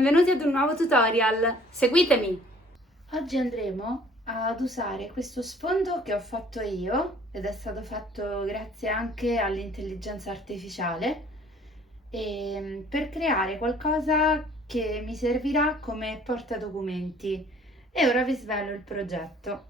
benvenuti ad un nuovo tutorial, seguitemi! Oggi andremo ad usare questo sfondo che ho fatto io ed è stato fatto grazie anche all'intelligenza artificiale per creare qualcosa che mi servirà come portadocumenti e ora vi svelo il progetto.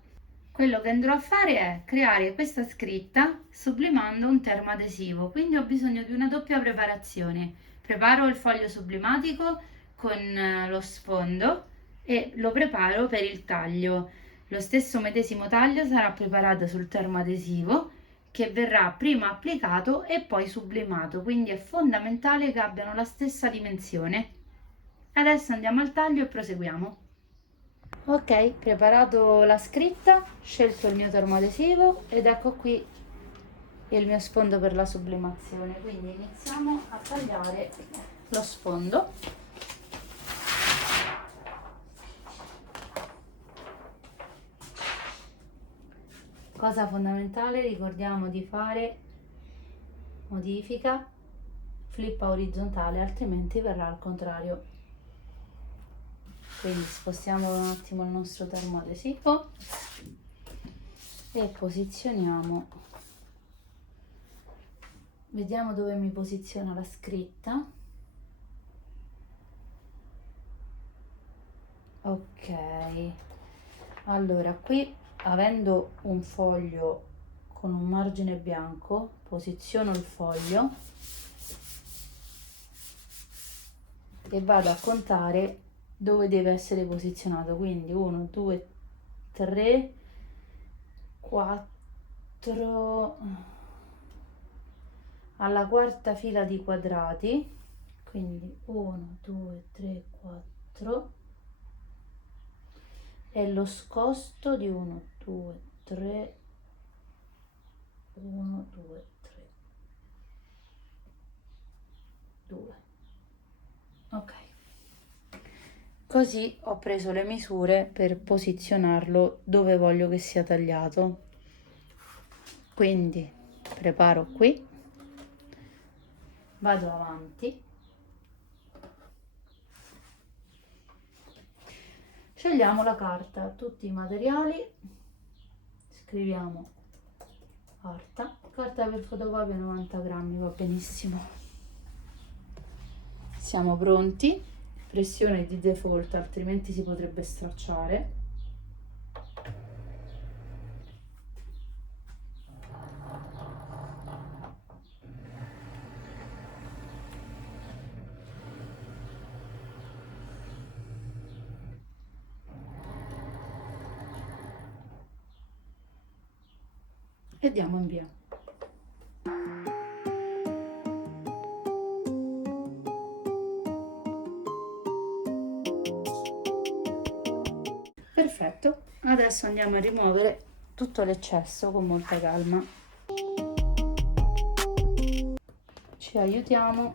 Quello che andrò a fare è creare questa scritta sublimando un termoadesivo, quindi ho bisogno di una doppia preparazione. Preparo il foglio sublimatico con lo sfondo e lo preparo per il taglio. Lo stesso medesimo taglio sarà preparato sul termoadesivo che verrà prima applicato e poi sublimato, quindi è fondamentale che abbiano la stessa dimensione. Adesso andiamo al taglio e proseguiamo. Ok, preparato la scritta, scelto il mio termoadesivo ed ecco qui il mio sfondo per la sublimazione. Quindi iniziamo a tagliare lo sfondo. Cosa fondamentale, ricordiamo di fare modifica, flippa orizzontale, altrimenti verrà al contrario. Quindi spostiamo un attimo il nostro termoadesivo e posizioniamo. Vediamo dove mi posiziona la scritta. Ok, allora qui avendo un foglio con un margine bianco, posiziono il foglio e vado a contare dove deve essere posizionato, quindi 1, 2, 3, 4, alla quarta fila di quadrati, quindi 1, 2, 3, 4 e lo scosto di 1, 2, 3, 1, 2, 3, 2. Ok. Così ho preso le misure per posizionarlo dove voglio che sia tagliato. Quindi preparo qui, vado avanti, scegliamo la carta, tutti i materiali, scriviamo carta per fotocopia 90 grammi, va benissimo. Siamo pronti, pressione di default, altrimenti si potrebbe stracciare. E diamo invia. Perfetto, adesso andiamo a rimuovere tutto l'eccesso con molta calma. Ci aiutiamo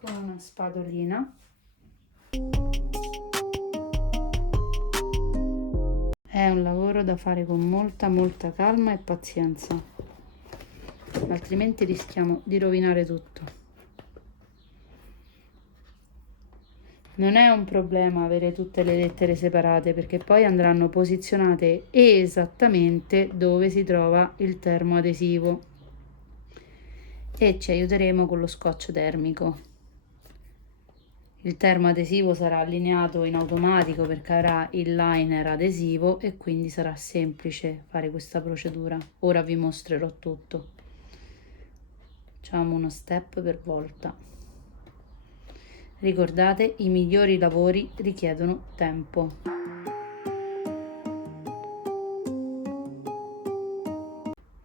con una spatolina. È un lavoro da fare con molta calma e pazienza, altrimenti rischiamo di rovinare tutto. Non è un problema avere tutte le lettere separate perché poi andranno posizionate esattamente dove si trova il termoadesivo e ci aiuteremo con lo scotch termico. Il termoadesivo sarà allineato in automatico perché avrà il liner adesivo e quindi sarà semplice fare questa procedura. Ora vi mostrerò tutto. Facciamo uno step per volta. Ricordate, i migliori lavori richiedono tempo.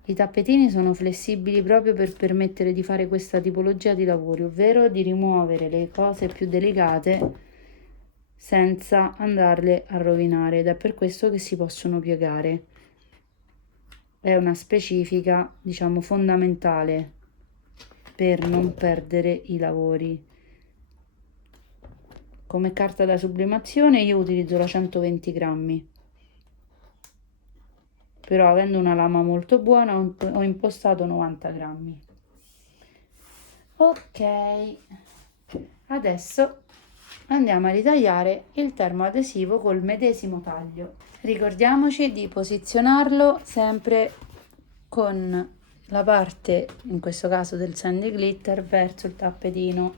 I tappetini sono flessibili proprio per permettere di fare questa tipologia di lavori, ovvero di rimuovere le cose più delicate senza andarle a rovinare ed è per questo che si possono piegare. È una specifica, diciamo, fondamentale per non perdere i lavori. Come carta da sublimazione io utilizzo la 120 grammi, però avendo una lama molto buona ho impostato 90 grammi. Ok, Adesso andiamo a ritagliare il termoadesivo col medesimo taglio. Ricordiamoci di posizionarlo sempre con la parte, in questo caso del Sandy Glitter, verso il tappetino,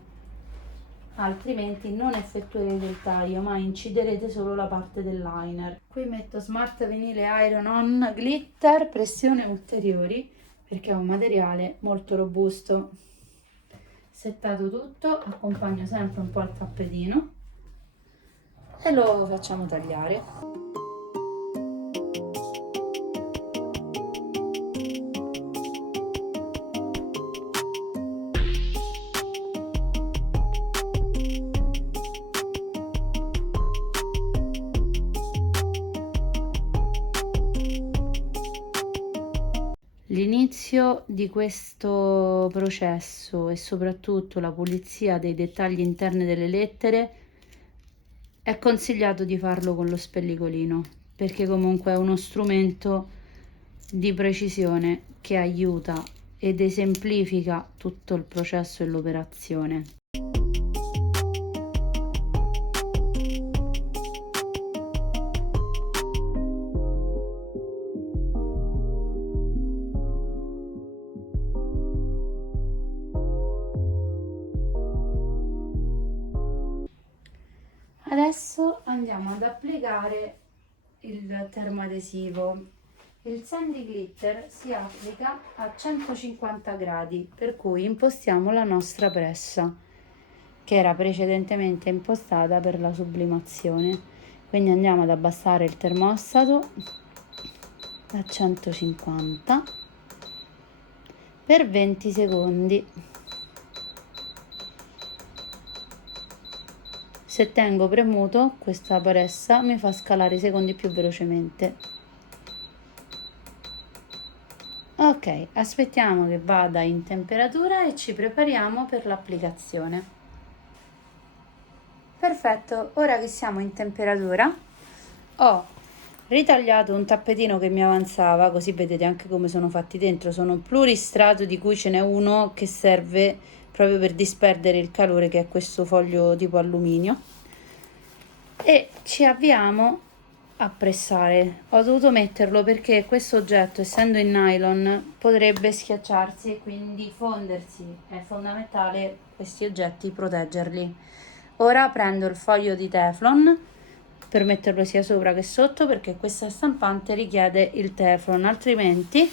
altrimenti non effettuerete il taglio ma inciderete solo la parte del liner. Qui metto Smart Vinyl Iron On Glitter pressione ulteriori perché è un materiale molto robusto. Settato tutto, accompagno sempre un po' al tappetino e lo facciamo tagliare. L'inizio di questo processo e soprattutto la pulizia dei dettagli interni delle lettere è consigliato di farlo con lo spellicolino, perché comunque è uno strumento di precisione che aiuta ed esemplifica tutto il processo e l'operazione. Adesso andiamo ad applicare il termoadesivo. Il Sandy Glitter si applica a 150 gradi, per cui impostiamo la nostra pressa, che era precedentemente impostata per la sublimazione. Quindi andiamo ad abbassare il termostato a 150 per 20 secondi. Se tengo premuto, questa pressa mi fa scalare i secondi più velocemente. Ok, aspettiamo che vada in temperatura e ci prepariamo per l'applicazione. Perfetto, ora che siamo in temperatura, ho ritagliato un tappetino che mi avanzava, così vedete anche come sono fatti dentro. Sono pluristrato, di cui ce n'è uno che serve proprio per disperdere il calore, che è questo foglio tipo alluminio, e ci avviamo a pressare. Ho dovuto metterlo perché questo oggetto, essendo in nylon, potrebbe schiacciarsi e quindi fondersi. È fondamentale questi oggetti proteggerli. Ora prendo il foglio di Teflon per metterlo sia sopra che sotto, perché questa stampante richiede il Teflon, altrimenti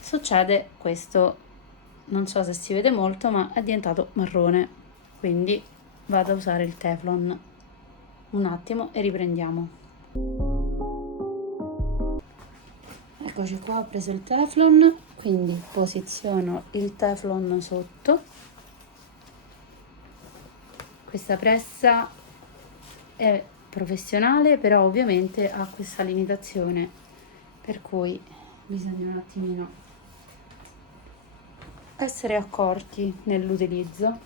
succede questo. Non so se si vede molto, ma è diventato marrone, quindi vado a usare il Teflon un attimo e riprendiamo. Eccoci qua, ho preso il Teflon, quindi posiziono il Teflon sotto. Questa pressa è professionale, però ovviamente ha questa limitazione, per cui bisogna un attimino essere accorti nell'utilizzo.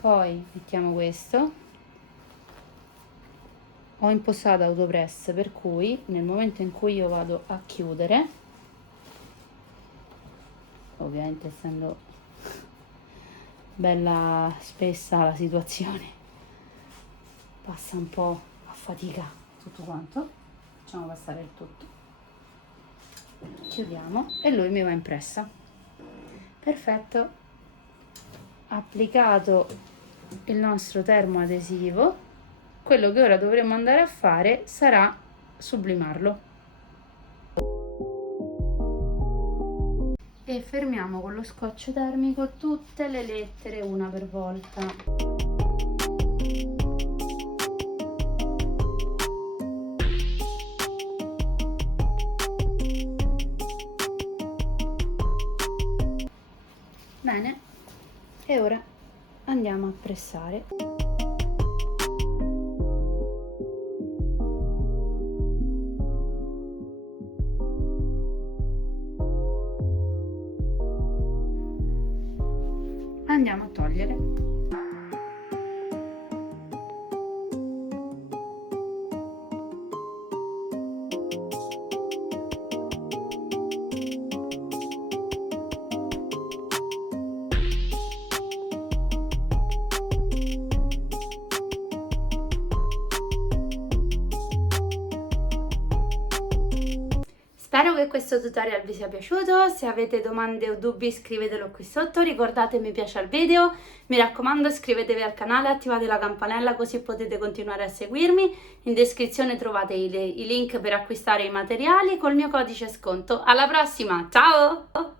Poi mettiamo questo. Ho impostato autopress, per cui nel momento in cui io vado a chiudere, ovviamente essendo bella spessa la situazione, passa un po' a fatica tutto quanto, facciamo passare il tutto, chiudiamo e lui mi va in pressa. Perfetto, applicato il nostro termoadesivo, quello che ora dovremo andare a fare sarà sublimarlo. E fermiamo con lo scotch termico tutte le lettere una per volta. Bene, e ora andiamo a pressare. Andiamo a togliere. Spero che questo tutorial vi sia piaciuto, se avete domande o dubbi scrivetelo qui sotto, ricordate mi piace al video, mi raccomando iscrivetevi al canale, attivate la campanella così potete continuare a seguirmi, in descrizione trovate i link per acquistare i materiali col mio codice sconto. Alla prossima, ciao!